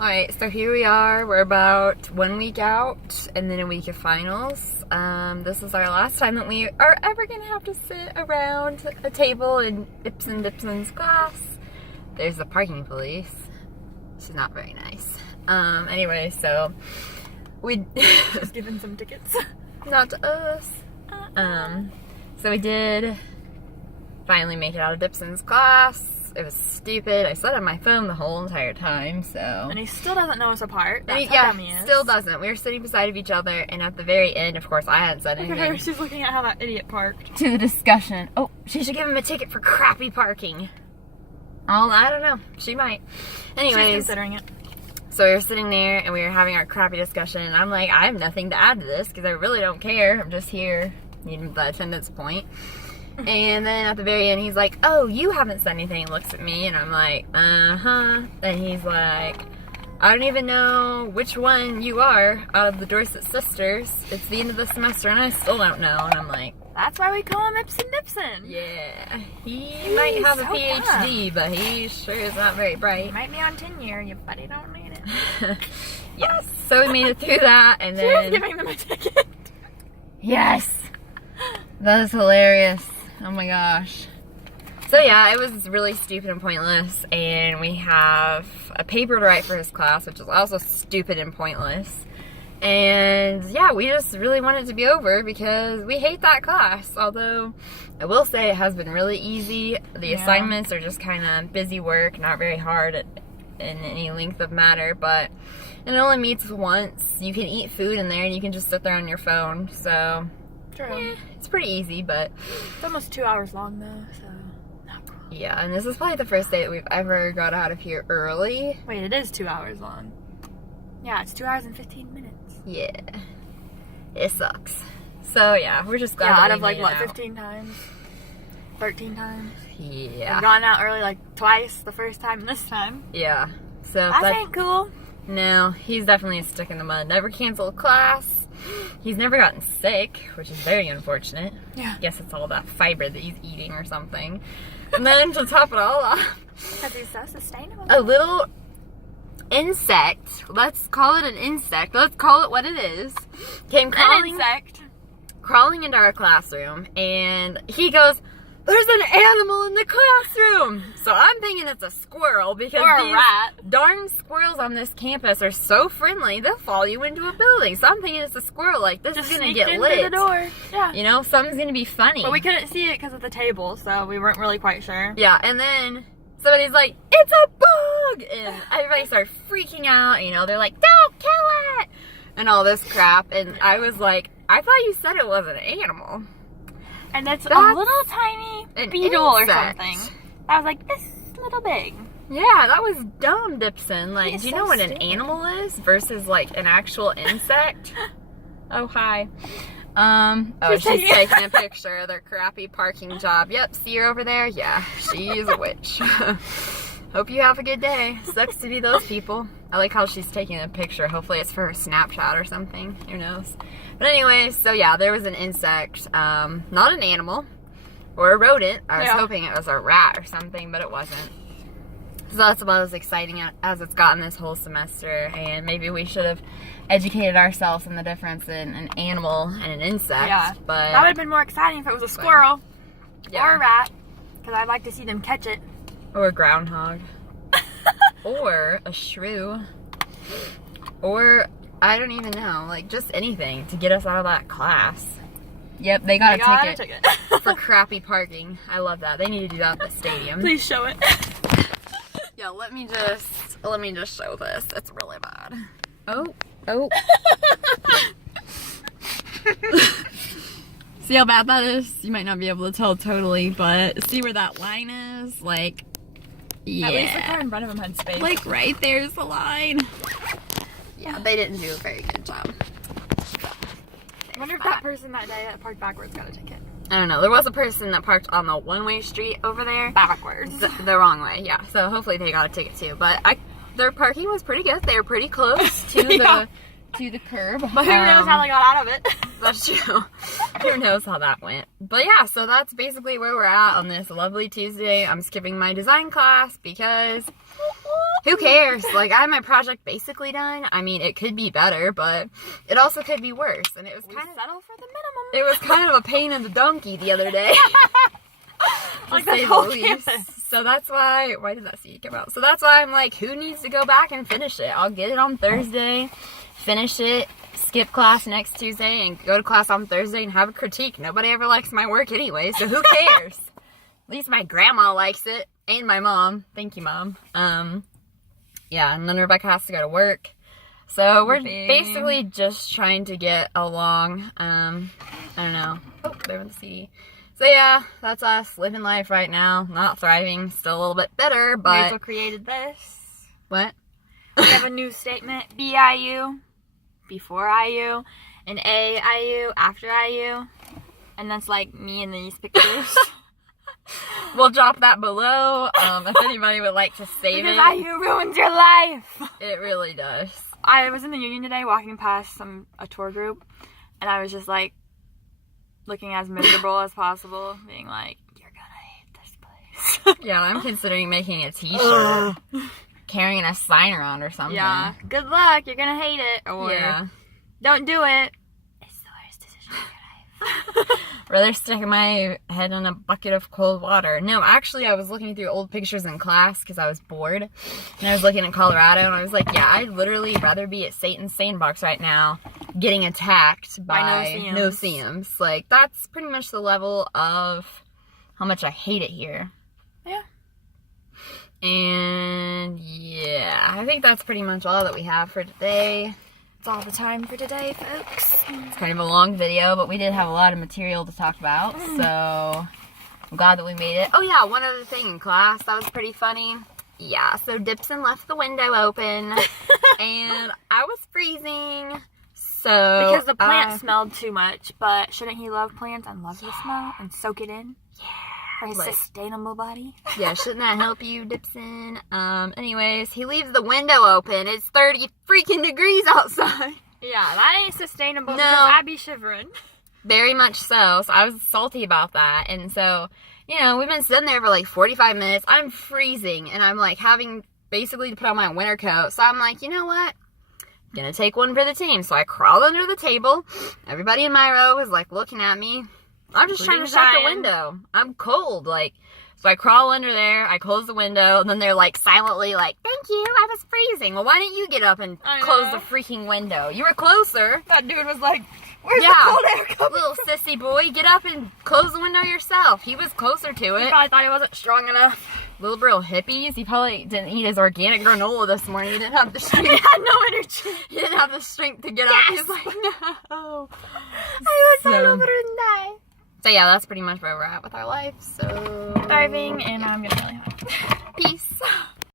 Alright, so here we are. We're about 1 week out and then a week of finals. This is our last time that we are ever going to have to sit around a table in Dipson's class. There's the parking police. She's not very nice. Anyway, so we just giving some tickets. Not to us. So we did finally make it out of Dipson's class. It was stupid. I sat on my phone the whole entire time, so. And he still doesn't know us apart. That's yeah, how dumb he is. Still doesn't. We were sitting beside each other, and at the very end, of course, I hadn't said anything. Look at her. She's looking at how that idiot parked. To the discussion. Oh, she should give him a ticket for crappy parking. Oh, I don't know. She might. Anyways. She's considering it. So we were sitting there, and we were having our crappy discussion, and I'm like, I have nothing to add to this, because I really don't care. I'm just here, needing the attendance point. And then at the very end, he's like, oh, you haven't said anything, looks at me, and I'm like, uh-huh. And he's like, I don't even know which one you are out of the Dorset sisters. It's the end of the semester, and I still don't know. And I'm like, that's why we call him Ipson Dipson. yeah, he might have a PhD, but he sure is not very bright. He might be on tenure, you buddy don't need it. Yes, so we made it through that, and then... She was giving them a ticket. Yes! That is hilarious. Oh my gosh. So yeah, it was really stupid and pointless, and we have a paper to write for his class, which is also stupid and pointless. And yeah, we just really want it to be over because we hate that class. Although, I will say it has been really easy. The assignments are just kind of busy work, not very hard in any length of matter, but it only meets once. You can eat food in there, and you can just sit there on your phone, so... True. It's pretty easy, but... It's almost 2 hours long, though, so... not cool. Yeah, and this is probably the first day that we've ever got out of here early. Wait, it is 2 hours long. Yeah, it's 2 hours and 15 minutes. Yeah. It sucks. So, yeah, we're just glad that out we of, like, made what, it out. 15 times? 13 times? Yeah. We've gone out early, like, twice the first time and this time. Yeah. So, That ain't cool. No, he's definitely a stick in the mud. Never canceled class. He's never gotten sick, which is very unfortunate. Yeah. I guess it's all that fiber that he's eating or something. And then to top it all off, Because he's so sustainable. a little insect, let's call it an insect, let's call it what it is, came crawling into our classroom, and he goes, there's an animal in the classroom! So I'm thinking it's a squirrel, because or a these rat. darn squirrels on this campus are so friendly, they'll follow you into a building. So I'm thinking it's a squirrel, like, this Just is gonna sneaked get into lit. the door. Yeah. You know, something's gonna be funny. But we couldn't see it because of the table, so we weren't really quite sure. Yeah, and then somebody's like, it's a bug! And everybody started freaking out, you know, they're like, don't kill it! And all this crap, and I was like, I thought you said it was an animal. And that's a That's little tiny an beetle insect. or something. I was like, this little big. Yeah, that was dumb, Dipson. Like, He's do you so know what stupid. an animal is versus, like, an actual insect? Oh, hi. Oh, she's taking a picture of their crappy parking job. Yep, see her over there? Yeah, she's a witch. Hope you have a good day. Sucks to be those people. I like how she's taking a picture. Hopefully it's for her Snapchat or something. Who knows? But anyways, so yeah, there was an insect. Not an animal or a rodent. I was hoping it was a rat or something, but it wasn't. So that's about as exciting as it's gotten this whole semester. And maybe we should have educated ourselves in the difference in an animal and an insect. Yeah, but that would have been more exciting if it was a squirrel yeah. or a rat, because I'd like to see them catch it. Or a groundhog. Or a shrew. Or, I don't even know, like just anything to get us out of that class. Yep, they got a ticket for crappy parking. I love that. They need to do that at the stadium. Please show it. Yeah, let me just show this. It's really bad. Oh. See how bad that is? You might not be able to tell totally, but see where that line is? Like, yeah. At least the car in front of him had space. Like right there's the line. Yeah, they didn't do a very good job. I wonder if that person that day that parked backwards got a ticket. I don't know. There was a person that parked on the one-way street over there. Backwards. The wrong way, yeah. So hopefully they got a ticket too. But their parking was pretty good. They were pretty close to the curb. But who knows how they got out of it? That's true. Who knows how that went. But yeah, so that's basically where we're at on this lovely Tuesday. I'm skipping my design class because who cares? Like, I have my project basically done. I mean, it could be better, but it also could be worse. And it was kind of settle for the minimum. It was kind of a pain in the donkey the other day. Like the whole least. campus. So that's why did that CD come out? So that's why I'm like, who needs to go back and finish it? I'll get it on Thursday, finish it, skip class next Tuesday, and go to class on Thursday and have a critique. Nobody ever likes my work anyway, so who cares? At least my grandma likes it, and my mom. Thank you, Mom. Yeah, and then Rebecca has to go to work. So we're basically just trying to get along. I don't know. Oh, there went the CD. So yeah, that's us living life right now. Not thriving, still a little bit bitter, but... Rachel created this. What? We have a new statement. BIU, before IU, and AIU, after IU. And that's like me in these pictures. We'll drop that below if anybody would like to save it. Because IU ruins your life. It really does. I was in the Union today walking past a tour group, and I was just like looking as miserable as possible, being like, you're gonna hate this place. Yeah, I'm considering making a t-shirt, carrying a sign around or something. Yeah, good luck, you're gonna hate it, or don't do it. It's the worst decision of your life. Rather stick my head in a bucket of cold water. No, actually, I was looking through old pictures in class because I was bored. And I was looking at Colorado, and I was like, yeah, I'd literally rather be at Satan's Sandbox right now getting attacked by no-see-ums. Like, that's pretty much the level of how much I hate it here. Yeah. And, yeah, I think that's pretty much all that we have for today. That's all the time for today, folks. It's kind of a long video, but we did have a lot of material to talk about, so I'm glad that we made it. Oh yeah, one other thing in class that was pretty funny. Yeah, so Dipson left the window open, and I was freezing, so... Because the plant smelled too much, but shouldn't he love plants and love the smell and soak it in? Yeah. For his sustainable body? Yeah, shouldn't that help you, Dipson? Anyways, he leaves the window open. It's 30 freaking degrees outside. Yeah, that ain't sustainable No. because I'd be shivering. Very much so. So I was salty about that. And so, you know, we've been sitting there for like 45 minutes. I'm freezing, and I'm like having basically to put on my winter coat. So I'm like, you know what? I'm gonna take one for the team. So I crawled under the table. Everybody in my row was like looking at me. I'm just trying to shut the window. I'm cold, like, so I crawl under there, I close the window, and then they're like silently like, thank you, I was freezing. Well, why didn't you get up and close the freaking window? You were closer. That dude was like, where's the cold air coming? Little sissy boy, get up and close the window yourself. He was closer to it. He probably thought he wasn't strong enough. Little real hippies. He probably didn't eat his organic granola this morning. He didn't have the strength. He had no energy. He didn't have the strength to get up. He was like, no. I was all over and die. So yeah, that's pretty much where we're at with our life. So Thriving, and I'm getting really hot. Peace.